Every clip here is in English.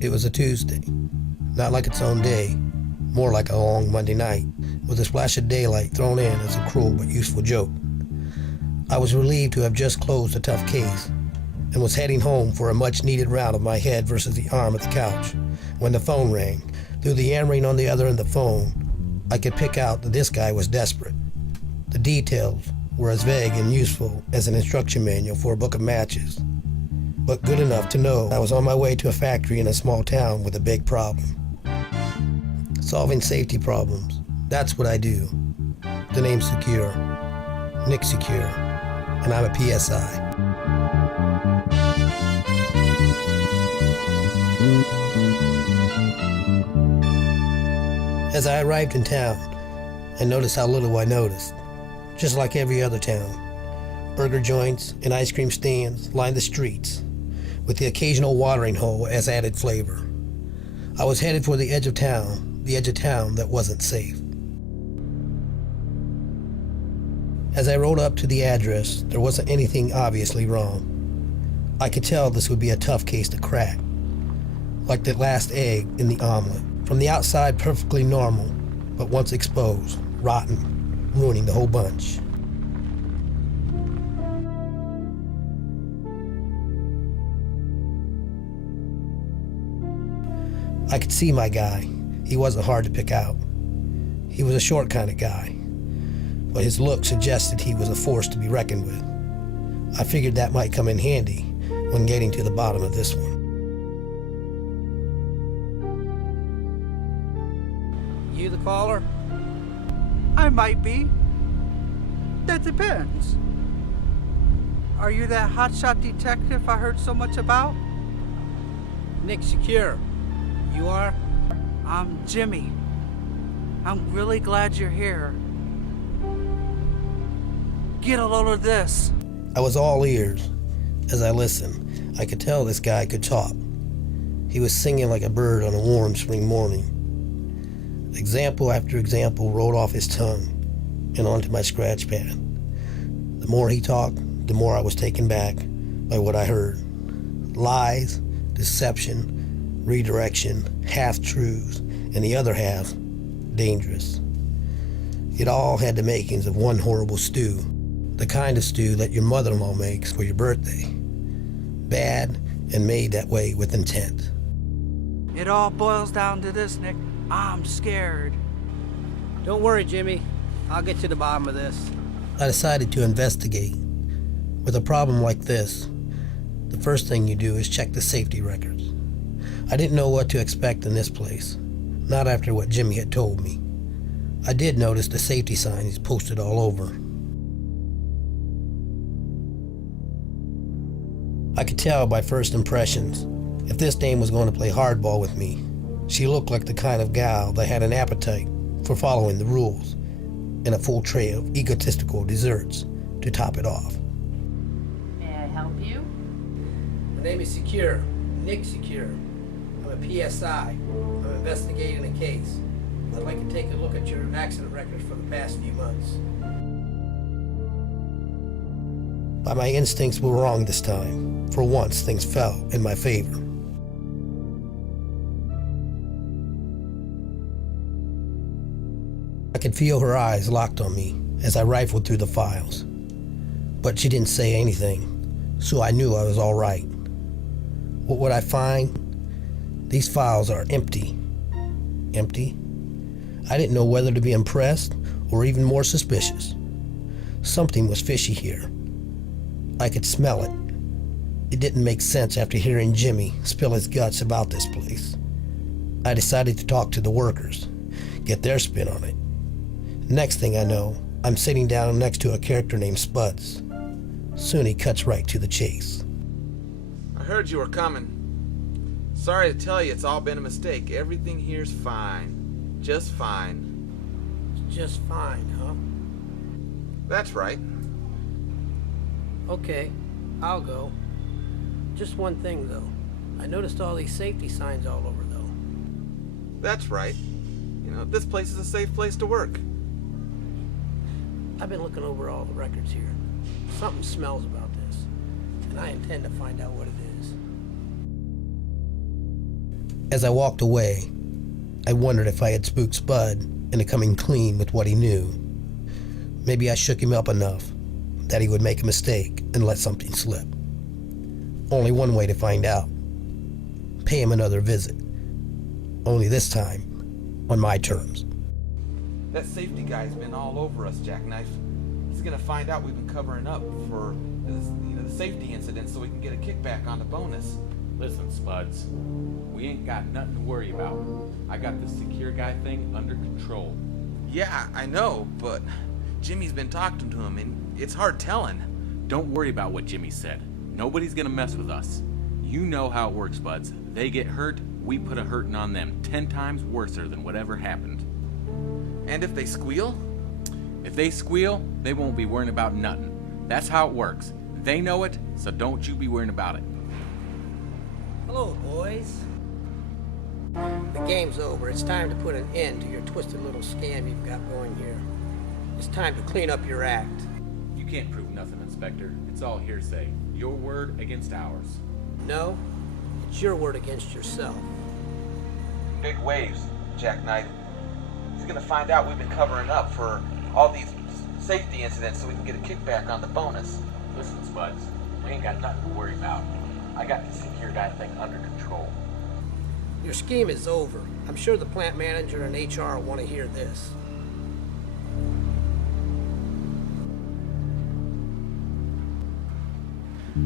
It was a Tuesday, not like its own day, more like a long Monday night, with a splash of daylight thrown in as a cruel but useful joke. I was relieved to have just closed a tough case and was heading home for a much-needed round of my head versus the arm of the couch when the phone rang. Through the yammering on the other end of the phone, I could pick out that this guy was desperate. The details were as vague and useful as an instruction manual for a book of matches, but good enough to know I was on my way to a factory in a small town with a big problem. Solving safety problems, that's what I do. The name's Secure, Nick Secure, and I'm a PSI. As I arrived in town, I noticed how little I noticed. Just like every other town, burger joints and ice cream stands lined the streets, with the occasional watering hole as added flavor. I was headed for the edge of town that wasn't safe. As I rode up to the address, there wasn't anything obviously wrong. I could tell this would be a tough case to crack, like the last egg in the omelet. From the outside, perfectly normal, but once exposed, rotten, ruining the whole bunch. I could see my guy. He wasn't hard to pick out. He was a short kind of guy, but his look suggested he was a force to be reckoned with. I figured that might come in handy when getting to the bottom of this one. You the caller? I might be. That depends. Are you that hotshot detective I heard so much about? Nick Secure. You are? I'm Jimmy. I'm really glad you're here. Get a load of this. I was all ears. As I listened, I could tell this guy could talk. He was singing like a bird on a warm spring morning. Example after example rolled off his tongue and onto my scratch pad. The more he talked, the more I was taken back by what I heard. Lies, deception, redirection, half-truths, and the other half, dangerous. It all had the makings of one horrible stew, the kind of stew that your mother-in-law makes for your birthday. Bad and made that way with intent. It all boils down to this, Nick. I'm scared. Don't worry, Jimmy. I'll get to the bottom of this. I decided to investigate. With a problem like this, the first thing you do is check the safety records. I didn't know what to expect in this place, not after what Jimmy had told me. I did notice the safety signs posted all over. I could tell by first impressions if this dame was going to play hardball with me. She looked like the kind of gal that had an appetite for following the rules and a full tray of egotistical desserts to top it off. May I help you? My name is Secure, Nick Secure. I'm a PSI. I'm investigating a case. I'd like to take a look at your accident records for the past few months. But my instincts were wrong this time. For once, things fell in my favor. I could feel her eyes locked on me as I rifled through the files. But she didn't say anything, so I knew I was all right. What would I find? These files are empty. Empty? I didn't know whether to be impressed or even more suspicious. Something was fishy here. I could smell it. It didn't make sense after hearing Jimmy spill his guts about this place. I decided to talk to the workers, get their spin on it. Next thing I know, I'm sitting down next to a character named Spuds. Soon he cuts right to the chase. I heard you were coming. Sorry to tell you, it's all been a mistake. Everything here's fine. Just fine. Just fine, huh? That's right. Okay, I'll go. Just one thing, though. I noticed all these safety signs all over, though. That's right. You know, this place is a safe place to work. I've been looking over all the records here. Something smells about this, and I intend to find out what it is. As I walked away, I wondered if I had spooked Spud into coming clean with what he knew. Maybe I shook him up enough that he would make a mistake and let something slip. Only one way to find out. Pay him another visit. Only this time, on my terms. That safety guy's been all over us, Jackknife. He's gonna find out we've been covering up for the safety incident so we can get a kickback on the bonus. Listen, Spuds, we ain't got nothing to worry about. I got this secure guy thing under control. Yeah, I know, but Jimmy's been talking to him, and it's hard telling. Don't worry about what Jimmy said. Nobody's gonna mess with us. You know how it works, Buds. They get hurt, we put a hurting on them 10 times worser than whatever happened. And if they squeal? If they squeal, they won't be worrying about nothing. That's how it works. They know it, so don't you be worrying about it. Hello, boys. The game's over. It's time to put an end to your twisted little scam you've got going here. It's time to clean up your act. You can't prove nothing, Inspector. It's all hearsay. Your word against ours. No, it's your word against yourself. Big waves, Jackknife. He's gonna find out we've been covering up for all these safety incidents so we can get a kickback on the bonus. Listen, Spuds, we ain't got nothing to worry about. I got the secure guy thing under control. Your scheme is over. I'm sure the plant manager and HR will want to hear this.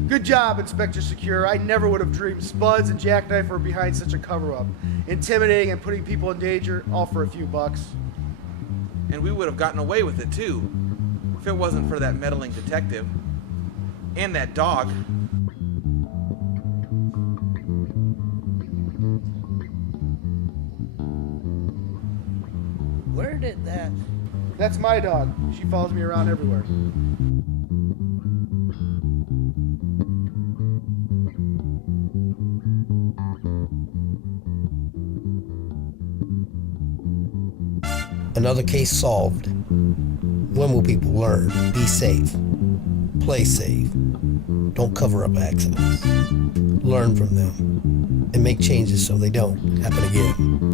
Good job, Inspector Secure. I never would have dreamed Spuds and Jackknife were behind such a cover-up. Intimidating and putting people in danger, all for a few bucks. And we would have gotten away with it too, if it wasn't for that meddling detective. And that dog. Where did that... That's my dog. She follows me around everywhere. Another case solved. When will people learn? Be safe. Play safe. Don't cover up accidents. Learn from them. And make changes so they don't happen again.